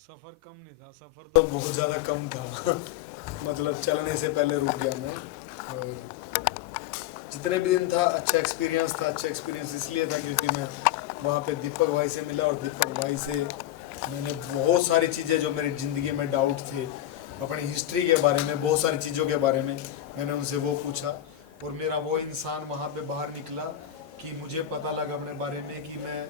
सफ़र कम नहीं था, सफ़र तो बहुत ज़्यादा कम था मतलब चलने से पहले रुक गया मैं। और जितने भी दिन था अच्छा एक्सपीरियंस था। अच्छा एक्सपीरियंस इसलिए था क्योंकि मैं वहाँ पे दीपक भाई से मिला, और दीपक भाई से मैंने बहुत सारी चीज़ें जो मेरी ज़िंदगी में डाउट थे, अपनी हिस्ट्री के बारे में, बहुत सारी चीज़ों के बारे में मैंने उनसे वो पूछा। और मेरा वो इंसान वहाँ पे बाहर निकला कि मुझे पता लगा अपने बारे में कि मैं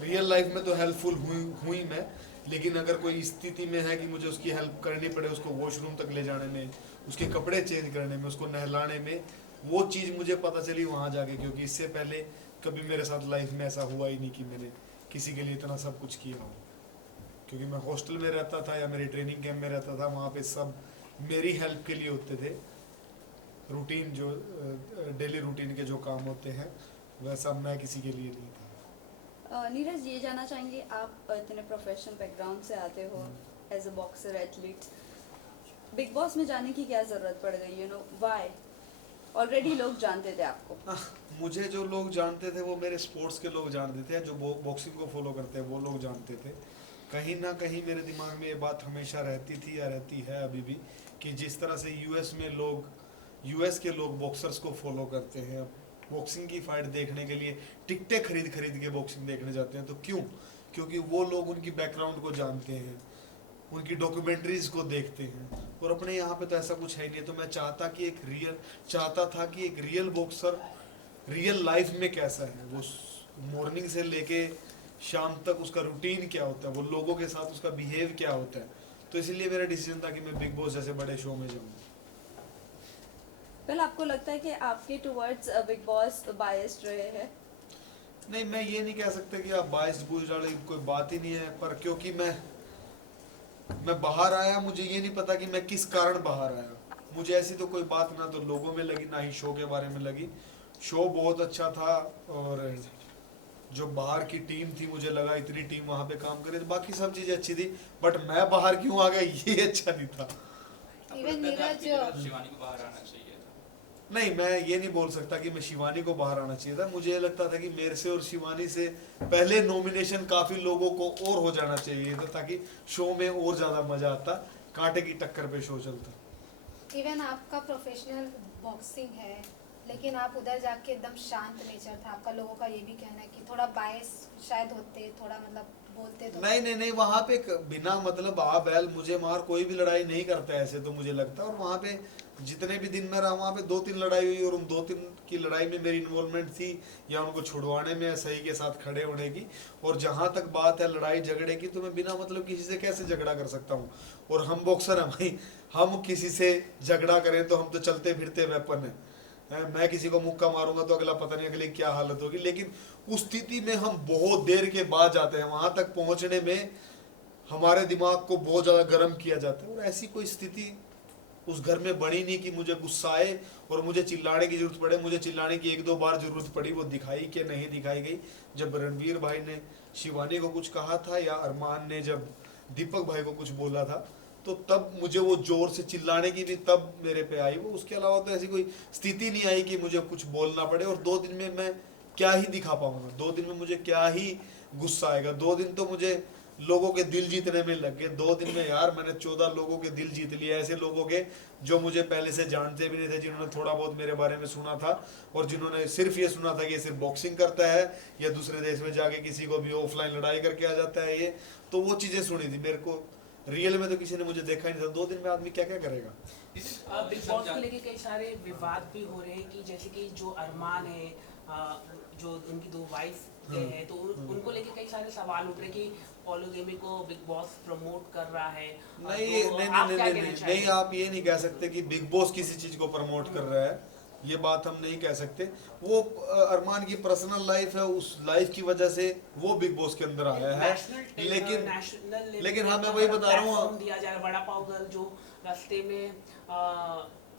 रियल लाइफ में तो हेल्पफुल हुई मैं, लेकिन अगर कोई स्थिति में है कि मुझे उसकी हेल्प करनी पड़े, उसको वॉशरूम तक ले जाने में, उसके कपड़े चेंज करने में, उसको नहलाने में, वो चीज़ मुझे पता चली वहाँ जाके। क्योंकि इससे पहले कभी मेरे साथ लाइफ में ऐसा हुआ ही नहीं कि मैंने किसी के लिए इतना सब कुछ किया हो। क्योंकि मैं हॉस्टल में रहता था या मेरी ट्रेनिंग कैंप में रहता था, वहाँ पे सब मेरी हेल्प के लिए होते थे। रूटीन जो डेली रूटीन के जो काम होते हैं वैसा मैं किसी के लिए नहीं था। नीरज, ये जानना चाहेंगे, आप इतने प्रोफेशनल बैकग्राउंड से आते हो, as a boxer athlete, Bigg Boss में जाने की क्या ज़रूरत पड़ गई? You know why? ऑलरेडी लोग जानते थे आपको। मुझे जो लोग जानते थे वो मेरे स्पोर्ट्स के लोग जानते थे, जो बॉक्सिंग को फॉलो करते हैं वो लोग जानते थे। कहीं ना कहीं मेरे दिमाग में ये बात हमेशा रहती थी या रहती है अभी भी, कि जिस तरह से यूएस के लोग बॉक्सर्स को फॉलो करते हैं, बॉक्सिंग की फाइट देखने के लिए टिकटें खरीद खरीद के बॉक्सिंग देखने जाते हैं। तो क्यों? क्योंकि वो लोग उनकी बैकग्राउंड को जानते हैं, उनकी डॉक्यूमेंट्रीज को देखते हैं। और अपने यहाँ पे तो ऐसा कुछ है नहीं। तो मैं चाहता था कि एक रियल बॉक्सर रियल लाइफ में कैसा है, वो मॉर्निंग से लेके शाम तक उसका रूटीन क्या होता है, वो लोगों के साथ उसका बिहेव क्या होता है। तो इसलिए मेरा डिसीजन था कि मैं बिग बॉस जैसे बड़े शो में जाऊँ। वेल, आपको लगता है कि आपके टुवर्ड्स बिग बॉस बायस्ड रहे हैं? नहीं, मैं ये नहीं कह सकता कि आप बाइस बूझ डाले, कोई बात ही नहीं है। पर क्योंकि मैं बाहर आया, मुझे ये नहीं पता कि मैं किस कारण बाहर आया। मुझे ऐसी तो कोई बात ना तो लोगों में लगी, ना ही शो के बारे में लगी। शो बहुत अच्छा था, और जो बाहर की टीम थी, मुझे लगा इतनी टीम वहाँ पे काम करे तो बाकी सब चीज़ें अच्छी थी। बट मैं बाहर क्यों आ गया ये अच्छा नहीं था। इवन नीरज शिवानी को बाहर आना चाहिए था। नहीं, मैं ये नहीं बोल सकता कि मैं शिवानी को बाहर आना चाहिए था। मुझे ये लगता था कि मेरे से और शिवानी से पहले नॉमिनेशन काफ़ी लोगों को और हो जाना चाहिए था, ताकि शो में और ज़्यादा मज़ा आता, कांटे की टक्कर पे शो चलता। इवन आपका प्रोफेशनल बॉक्सिंग है, लेकिन आप उधर जाके एकदम शांत नेचर था आपका। लोगों का ये भी कहना है कि थोड़ा बायस शायद होते, थोड़ा मतलब बोलते तो नहीं नहीं नहीं, वहाँ पे बिना मतलब आ बैल मुझे मार कोई भी लड़ाई नहीं करता ऐसे तो मुझे लगता है। और वहाँ पे जितने भी दिन में रहा, वहाँ पे 2-3 लड़ाई हुई, और उन 2-3 की लड़ाई में मेरी इन्वॉल्वमेंट थी, या उनको छुड़वाने में सही के साथ खड़े होने की। और जहाँ तक बात है लड़ाई झगड़े की, तो मैं बिना मतलब किसी से कैसे झगड़ा कर सकता हूँ? और हम बॉक्सर हैं भाई, हम किसी से झगड़ा करें तो हम तो चलते फिरते वेपन हैं। मैं किसी को मुक्का मारूंगा तो अगला पता नहीं अगली क्या हालत होगी। लेकिन उस स्थिति में हम बहुत देर के बाद जाते हैं, वहां तक पहुंचने में हमारे दिमाग को बहुत ज़्यादा गर्म किया जाता है। और ऐसी कोई स्थिति उस घर में बनी नहीं कि मुझे गुस्सा आए और मुझे चिल्लाने की जरूरत पड़े। मुझे चिल्लाने की 1-2 बार जरूरत पड़ी, वो दिखाई कि नहीं दिखाई गई। जब रणवीर भाई ने शिवानी को कुछ कहा था, या अरमान ने जब दीपक भाई को कुछ बोला था, तो तब मुझे वो जोर से चिल्लाने की भी तब मेरे पे आई वो। उसके अलावा तो ऐसी कोई स्थिति नहीं आई कि मुझे कुछ बोलना पड़े। और 2 दिन में मैं क्या ही दिखा पाऊंगा? 2 दिन में मुझे क्या ही गुस्सा आएगा? 2 दिन तो मुझे लोगों के दिल जीतने में लग गए। 2 दिन में यार मैंने 14 लोगों के दिल जीत लिए, ऐसे लोगों के जो मुझे पहले से जानते भी नहीं थे, जिन्होंने थोड़ा बहुत मेरे बारे में सुना था, और जिन्होंने सिर्फ ये सुना था कि ये सिर्फ बॉक्सिंग करता है, या दूसरे देश में जाके किसी को भी ऑफलाइन लड़ाई करके आ जाता है। ये तो वो चीज़ें सुनी थी। मेरे को रियल में तो किसी ने मुझे देखा ही नहीं था। 2 दिन में आदमी क्या क्या करेगा? बिग बॉस को लेके कई सारे विवाद भी हो रहे हैं कि जैसे कि जो अरमान है, जो उनकी 2 वाइफ है, तो उनको लेके कई सारे सवाल उठ रहे हैं कि पॉलीगैमी को बिग बॉस प्रमोट कर रहा है। नहीं तो नहीं आप नहीं क्या नहीं कहना नहीं, चाहेंगे? नहीं, आप ये नहीं कह सकते कि बिग बॉस किसी चीज़ को प्रमोट कर रहा है। ये बात हम नहीं कह सकते। वो अरमान की पर्सनल लाइफ है, उस लाइफ की वजह से वो बिग बॉस के अंदर आया है। लेकिन हाँ, मैं वही बता रहा हूँ। दिया जा रहा, बड़ा पाव गर्ल जो रास्ते में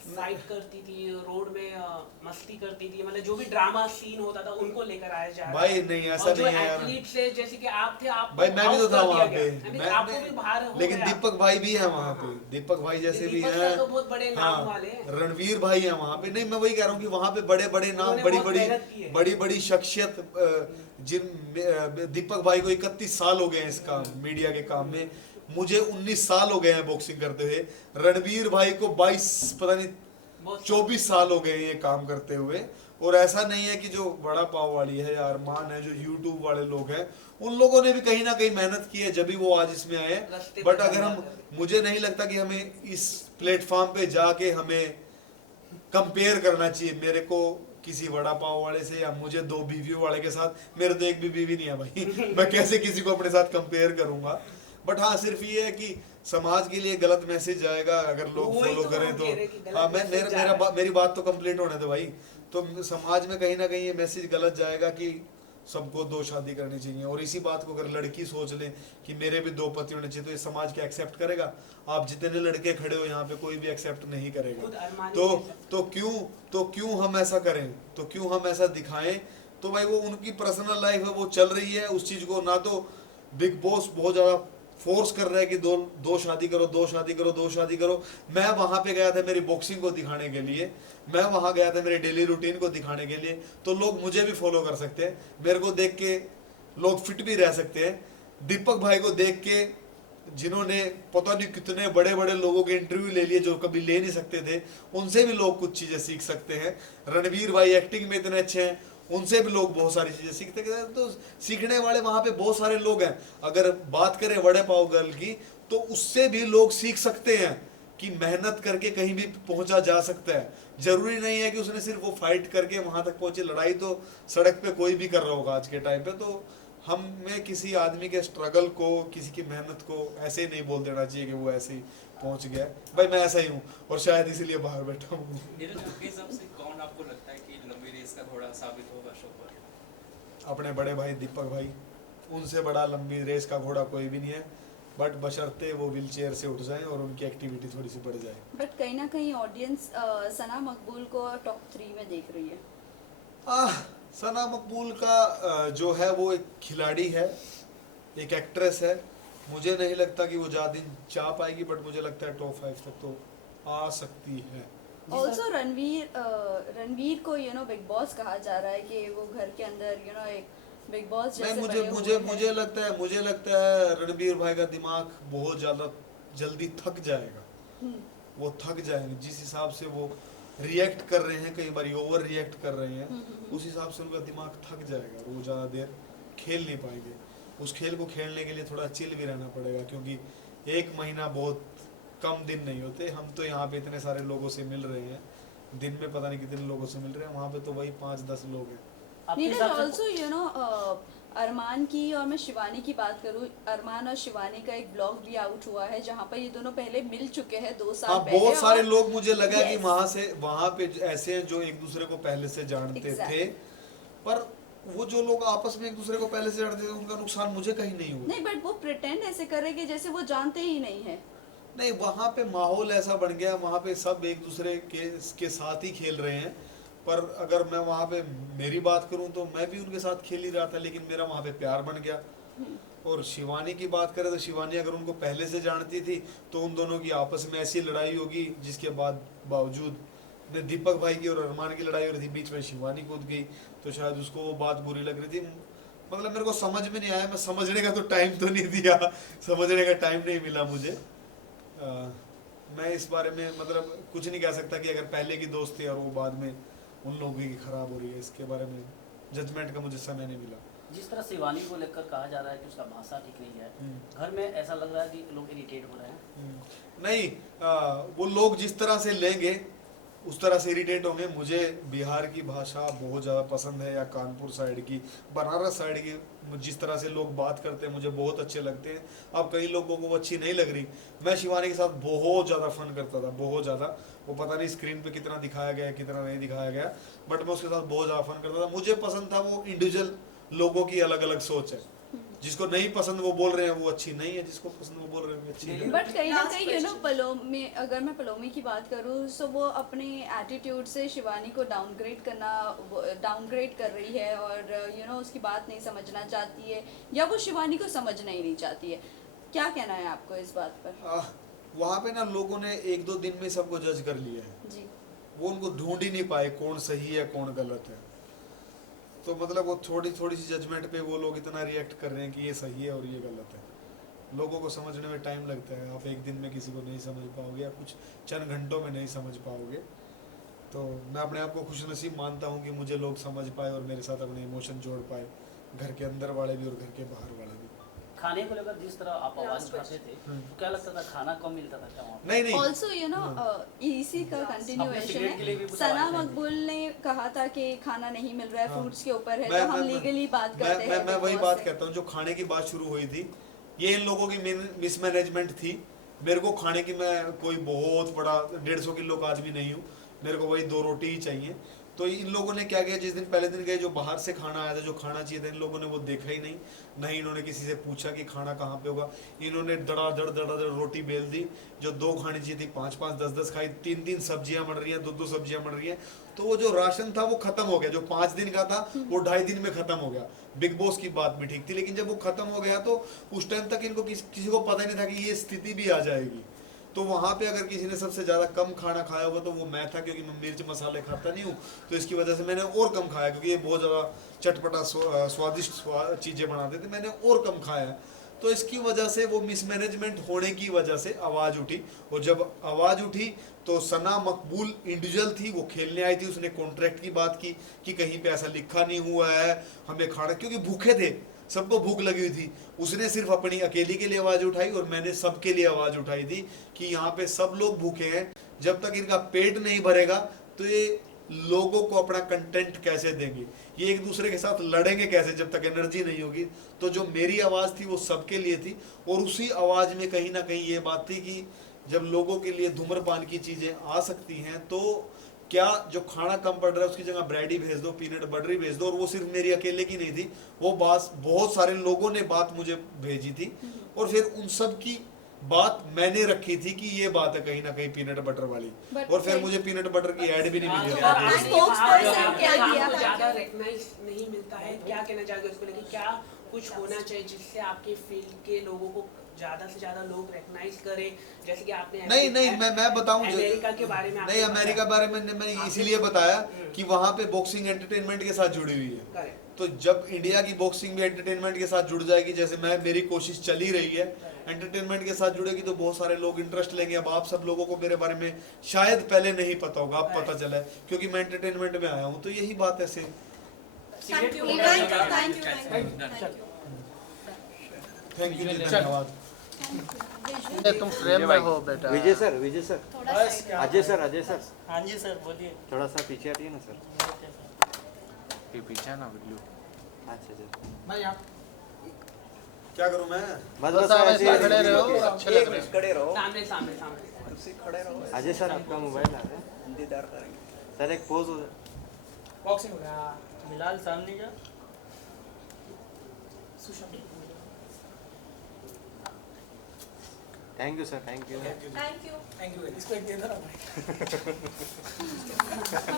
फाइट करती थी, रोड में मस्ती करती थी, मतलब जो भी ड्रामा सीन होता था उनको लेकर आया जा रहा भाई है। नहीं, ऐसा और जो नहीं है यार। एथलीट से जैसे कि आप थे, आप भाई मैं भी तो था वहाँ पे, आपको भी बाहर हो लेकिन गया। दीपक भाई भी है वहाँ पे, हाँ। दीपक भाई जैसे भी दीपक हैं। सर तो बहुत बड़े नाम वाले हैं। रणवीर भाई है वहाँ पे। नहीं, मैं वही कह रहा हूँ कि वहाँ पे बड़े बड़े नाम, उन्होंने बड़ी बहुत बड़ी मेहनत की है। बड़ी बड़ी शख्सियत दीपक भाई को 31 साल हो गए हैं इस काम, मीडिया के काम में। मुझे 19 साल हो गए हैं बॉक्सिंग करते हुए। रणवीर भाई को 22 पता नहीं बहुत 24 साल हो गए हैं ये काम करते हुए। और ऐसा नहीं है कि जो बड़ा पाव वाली है या अरमान है, जो यूट्यूब वाले लोग हैं, उन लोगों ने भी कहीं ना कहीं मेहनत की है, जब भी वो आज इसमें आए हैं। रास्ते बट पे अगर चल हम, रहे हैं। मुझे नहीं लगता कि हमें इस प्लेटफॉर्म पे जाके हमें कंपेयर करना चाहिए मेरे को किसी वड़ा पाव वाले से, या मुझे 2 बीवियों वाले के साथ। मेरे तो एक भी बीवी नहीं है भाई मैं कैसे किसी को अपने साथ कंपेयर करूंगा। बट हाँ, सिर्फ ये है कि समाज के लिए गलत मैसेज जाएगा अगर लोग वही फॉलो तो करें हम तो। कह रहे हैं कि गलत हाँ, मैसेज जा रहा है। मेरी बात तो कंप्लीट होने दो भाई। तो समाज में कहीं ना कहीं ये मैसेज गलत जाएगा कि सबको 2 शादी करनी चाहिए। और इसी बात को अगर लड़की सोच ले कि मेरे भी 2 पति होने चाहिए, तो ये समाज क्या एक्सेप्ट करेगा? आप जितने लड़के खड़े हो यहाँ पे, कोई भी एक्सेप्ट नहीं खुद करेगा। अरमानी तो क्यों हम ऐसा करें, तो क्यों हम ऐसा दिखाएं? तो भाई वो उनकी पर्सनल लाइफ है, वो चल रही है। उस चीज को ना तो बिग बॉस बहुत ज्यादा फोर्स कर रहा है कि दो शादी करो, 2 शादी करो, 2 शादी करो। मैं वहां पे गया था मेरी बॉक्सिंग को दिखाने के लिए, मैं वहां गया था मेरे डेली रूटीन को दिखाने के लिए। तो लोग मुझे भी फॉलो कर सकते हैं, मेरे को देख के लोग फिट भी रह सकते हैं। दीपक भाई को देख के जिन्होंने पता नहीं कितने बड़े बड़े लोगों के इंटरव्यू ले लिए जो कभी ले नहीं सकते थे, उनसे भी लोग कुछ चीजें सीख सकते हैं। रणवीर भाई एक्टिंग में इतने अच्छे हैं, उनसे भी लोग बहुत सारी चीजें सीखते हैं। तो सीखने वाले वहां पे बहुत सारे लोग हैं। अगर बात करें वड़े पाव गर्ल की, तो उससे भी लोग सीख सकते हैं कि मेहनत करके कहीं भी पहुंचा जा सकता है। जरूरी नहीं है कि उसने सिर्फ वो फाइट करके वहां तक पहुंचे। लड़ाई तो सड़क पे कोई भी कर रहा होगा आज के टाइम पे। तो हमें किसी आदमी के स्ट्रगल को, किसी की मेहनत को ऐसे ही नहीं बोल देना चाहिए कि वो ऐसे ही पहुंच गया। भाई मैं ऐसा ही हूँ और शायद इसीलिए बाहर बैठा हूँ। नीरज, आपके हिसाब से कौन आपको लगता है कि लंबी रेस का घोड़ा साबित होगा शो पर? अपने बड़े भाई दीपक भाई, उनसे बड़ा लंबी रेस का घोड़ा कोई भी नहीं है। बट बशर्ते वो व्हील चेयर से उठ जाएं और उनकी एक्टिविटी थोड़ी सी बढ़ जाए। बट कहीं ना कहीं ऑडियंस सना मकबूल को टॉप 3 में देख रही है। सना मकबूल का जो है वो एक खिलाड़ी है, एक एक्ट्रेस है। मुझे नहीं लगता कि वो ज़्यादा दिन चाह पाएगी, बट मुझे लगता है टॉप 5 तक तो आ सकती है। ऑल्सो रणवीर को बिग बॉस कहा जा रहा है कि वो घर के अंदर एक बिग बॉस जैसे नहीं, बने हुए हैं। मुझे लगता है रणबीर भाई का दिमाग बहुत ज़्यादा जल्दी थक जाएगा। हम्म, वो थक जाएंगे जिस हिसाब से वो रिएक्ट कर रहे हैं, कई बार ओवर रिएक्ट कर रहे हैं, उस हिसाब से उनका दिमाग थक जाएगा और वो ज़्यादा देर खेल नहीं पाएंगे। उस खेल को खेलने के लिए थोड़ा चिल भी रहना पड़ेगा, क्योंकि 1 महीना बहुत कम दिन नहीं होते। हम तो यहाँ पे इतने सारे लोगों से मिल रहे हैं, दिन में पता नहीं कितने लोगों से मिल रहे हैं, वहाँ पे तो वही 5-10 लोग हैं। आपके नीरज हिसाब से ऑल्सो अरमान की और मैं शिवानी की बात करूं, अरमान और शिवानी का एक ब्लॉग भी आउट हुआ है जहां पर ये दोनों पहले मिल चुके हैं 2 साल हाँ, पहले। बहुत सारे और- लोग मुझे लगा कि Yes. वहां पे ऐसे हैं जो एक दूसरे को पहले से जानते Exactly. थे। पर वो जो लोग आपस में एक दूसरे को पहले से जानते थे, उनका नुकसान मुझे कहीं नहीं हुआ। नहीं, बट वो प्रिटेंड ऐसे कर रहे कि जैसे वो जानते ही नहीं है। नहीं, वहाँ पे माहौल ऐसा बन गया, वहाँ पे सब एक दूसरे के साथ ही खेल रहे हैं। पर अगर मैं वहाँ पे मेरी बात करूँ तो मैं भी उनके साथ खेल ही रहा था, लेकिन मेरा वहाँ पे प्यार बन गया। और शिवानी की बात करें तो शिवानी अगर उनको पहले से जानती थी तो उन दोनों की आपस में ऐसी लड़ाई होगी जिसके बावजूद दीपक भाई की और अरमान की लड़ाई हो रही थी, बीच में शिवानी कूद गई, तो शायद उसको वो बात बुरी लग रही थी। मतलब मेरे को समझ में नहीं आया, मैं समझने का तो टाइम तो नहीं दिया, समझने का टाइम नहीं मिला मुझे। मैं इस बारे में मतलब कुछ नहीं कह सकता कि अगर पहले की दोस्त थी और वो बाद में उन लोगों की खराब हो रही है, इसके बारे में जजमेंट का मुझे समय नहीं मिला। जिस तरह शिवानी को लेकर कहा जा रहा है कि उसका भाषा ठीक नहीं है, घर में ऐसा लग रहा है कि लोग इरिटेट हो रहे हैं। नहीं, वो लोग जिस तरह से लेंगे उस तरह से इरिटेट होंगे। मुझे बिहार की भाषा बहुत ज़्यादा पसंद है, या कानपुर साइड की, बनारस साइड की जिस तरह से लोग बात करते हैं मुझे बहुत अच्छे लगते हैं। अब कई लोगों को वो अच्छी नहीं लग रही। मैं शिवानी के साथ बहुत ज़्यादा फन करता था, बहुत ज़्यादा। वो पता नहीं स्क्रीन पे कितना दिखाया गया कितना नहीं दिखाया गया, बट मैं उसके साथ बहुत ज़्यादा फन करता था। मुझे पसंद था वो इंडिविजुअल लोगों की अलग अलग सोच है। जिसको नहीं पसंद वो बोल रहे हैं वो अच्छी नहीं है, जिसको पसंद वो बोल रहे हैं वो अच्छी है। बट कहीं ना Last कहीं question. पलोमी, अगर मैं पलोमी की बात करूँ तो वो अपने एटीट्यूड से शिवानी को डाउनग्रेड कर रही है और उसकी बात नहीं समझना चाहती है या वो शिवानी को समझना ही नहीं चाहती है। क्या कहना है आपको इस बात पर? वहाँ पे ना लोगों ने 1-2 दिन में सबको जज कर लिया है, जी वो उनको ढूंढ ही नहीं पाए कौन सही है कौन गलत है। तो मतलब वो थोड़ी थोड़ी सी जजमेंट पे वो लोग इतना रिएक्ट कर रहे हैं कि ये सही है और ये गलत है। लोगों को समझने में टाइम लगता है, आप एक दिन में किसी को नहीं समझ पाओगे या कुछ चंद घंटों में नहीं समझ पाओगे। तो मैं अपने आप को खुशनसीब मानता हूँ कि मुझे लोग समझ पाए और मेरे साथ अपने इमोशन जोड़ पाए, घर के अंदर वाले भी और घर के बाहर वाले भी। खाने को लेकर जिस तरह आप आवाज उठाते थे तो क्या लगता था खाना कम मिलता था क्या वहाँ पे? नहीं ऑल्सो इसी का कंटिन्यूएशन cigarette के लिए भी है। कुछ सना आवाज़ है। मकबूल ने कहा था कि खाना नहीं मिल रहा है, हाँ। फ्रूट्स के ऊपर है, मैं- तो हम मैं- लीगली बात करते हैं। मैं Big वही Boss बात से। कहता हूँ, जो खाने की बात शुरू हुई थी ये इन लोगों की मिसमैनेजमेंट थी। मेरे को खाने की, मैं कोई बहुत बड़ा 150 किलो का आदमी नहीं हूँ, मेरे को वही 2 रोटी ही चाहिए। तो इन लोगों ने क्या किया, जिस दिन पहले दिन गए जो बाहर से खाना आया था, जो खाना चाहिए था, इन लोगों ने वो देखा ही नहीं, नहीं इन्होंने किसी से पूछा कि खाना कहाँ पे होगा। इन्होंने दड़ा रोटी बेल दी, जो 2 खानी चाहिए थी 5-5 10-10 खाई, 3-3 सब्जियां बन रही हैं, 2-2 सब्जियां बन रही हैं। तो वो जो राशन था वो खत्म हो गया, जो 5 दिन का था वो 2.5 दिन में खत्म हो गया। बिग बॉस की बात भी ठीक थी, लेकिन जब वो खत्म हो गया तो उस टाइम तक इनको किसी को पता ही नहीं था कि ये स्थिति भी आ जाएगी। तो वहाँ पे अगर किसी ने सबसे ज़्यादा कम खाना खाया होगा तो वो मैं था, क्योंकि मैं मिर्च मसाले खाता नहीं हूँ, तो इसकी वजह से मैंने और कम खाया, क्योंकि ये बहुत ज़्यादा चटपटा स्वादिष्ट चीज़ें बनाते थे, मैंने और कम खाया। तो इसकी वजह से वो मिसमैनेजमेंट होने की वजह से आवाज़ उठी, और जब आवाज़ उठी तो सना मकबूल इंडिविजुअल थी, वो खेलने आई थी, उसने कॉन्ट्रैक्ट की बात की कि कहीं पे ऐसा लिखा नहीं हुआ है हमें खाना, क्योंकि भूखे थे, सबको भूख लगी हुई थी। उसने सिर्फ अपनी अकेली के लिए आवाज़ उठाई और मैंने सबके लिए आवाज़ उठाई थी कि यहाँ पे सब लोग भूखे हैं, जब तक इनका पेट नहीं भरेगा तो ये लोगों को अपना कंटेंट कैसे देंगे, ये एक दूसरे के साथ लड़ेंगे कैसे जब तक एनर्जी नहीं होगी। तो जो मेरी आवाज़ थी वो सबके लिए थी, और उसी आवाज़ में कहीं ना कहीं ये बात थी कि जब लोगों के लिए धूम्रपान की चीज़ें आ सकती हैं तो क्या जो खाना कम पड़ रहा है उसकी जगह ब्रेड ही भेज दो, पीनट बटर ही भेज दो। और वो सिर्फ मेरी अकेले की नहीं थी, वो बात बहुत सारे लोगों ने बात मुझे भेजी थी, और फिर उन सब की बात मैंने रखी थी कि ये बात है कहीं ना कहीं पीनट बटर वाली, और फिर मुझे पीनट बटर की ऐड भी नहीं हाँ, मिली। तो आपने spokesperson कहा क्या कि किया? आपको ज्यादा रिकॉग्नाइज नहीं मिलता है, क्या कहना चाहोगे उसको लेके? क्या कुछ होना चाहिए जिससे आपके फील्ड के लोगों को ज्यादा से ज्यादा लोग रिकॉग्नाइज करें, जैसे कि आपने नहीं मैं बताऊं अमेरिका के बारे में नहीं, अमेरिका बारे में मैंने इसीलिए बताया कि वहाँ पे बॉक्सिंग एंटरटेनमेंट के साथ जुड़ी हुई है। करेक्ट। तो जब इंडिया की बॉक्सिंग भी एंटरटेनमेंट के साथ जुड़ जाएगी, जैसे मेरी कोशिश चली रही है, एंटरटेनमेंट के साथ जुड़ेगी तो बहुत सारे लोग इंटरेस्ट लेंगे। अब आप सब लोगों को मेरे बारे में शायद पहले नहीं पता होगा, अब पता चला है क्योंकि मैं एंटरटेनमेंट में आया हूँ। तो यही बात है same. Thank you. Thank you, धन्यवाद। तुम फ्रेम में हो बेटा। विजय सर थोड़ा side में। अजय सर हाँ जी सर बोलिए। थोड़ा सा पीछे हटिए ना सर। ये पीछे है ना वीडियो। अच्छा भाई आप क्या करूँ मैं? बस ऐसे ऐसे खड़े रहो, अच्छे लग रहे हो। खड़े रहो। सामने सामने सामने अजय सर आपका मोबाइल आ रहा है, इंतजार करेंगे सर, एक पोज हो जाए। बॉक्सिंग हो गया। बिलाल सामने जा। Thank you sir, thank you. Thank you. Thank you. इसको एक दे दो ना भाई।